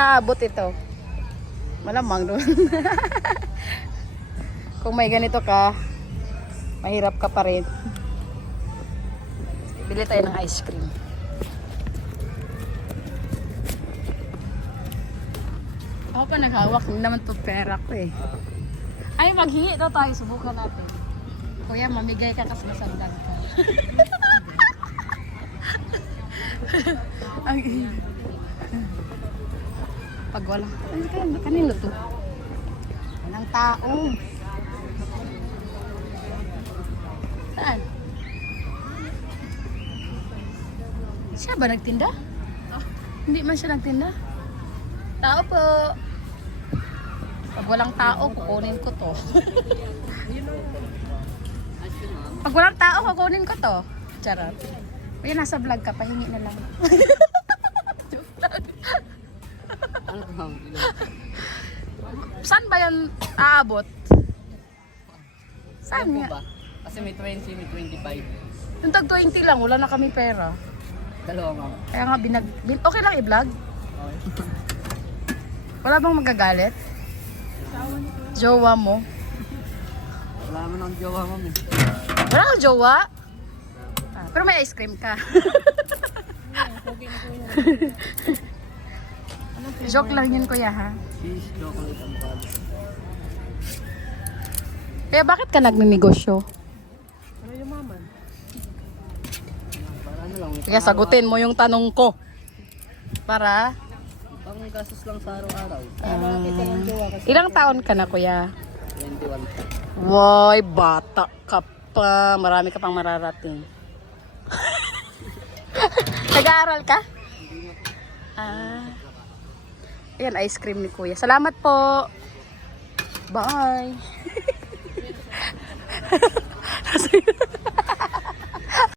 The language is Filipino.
Aabot ito. Malamang doon. Kung may ganito ka, mahirap ka pa rin. Bili tayo ng ice cream. Ako pa naghawak, hindi naman to pera ko eh. Ay, maghingi daw tayo, subukan natin. Kuya, mamigay ka kasi masandag ka. Pag walang, kanino to? Walang tao. Saan? Siya ba nagtinda? Hindi man siya nagtinda. Tao po. Pag walang tao, kukunin ko to. Pag walang tao, kukunin ko to. Charot. Uy, nasa vlog ka, pahingi na lang. Joke lang. Saan ba yan aabot? Saan nga? Kasi may 20, may 25. Yung tag 20 lang, wala na kami pera. Dalawa nga. Kaya nga okay lang i-vlog? Wala bang magagalit? Jowa mo? Wala naman ang jowa mo. Wala kang jowa? Ah, pero may ice cream ka. Joke lang yun, kuya, ha? Cheese, chocolate, ang bag. Kaya bakit ka nagninegosyo? Ano yung maman? Para ano lang. Kaya sagutin mo yung tanong ko. Para? Pang gastos lang sa araw-araw. Ilang taon ka na, kuya? 21. Woy, bata ka pa. Marami ka pang mararating. Nag-aaral ka? Ah. Ayan, ice cream ni kuya. Salamat po. Bye.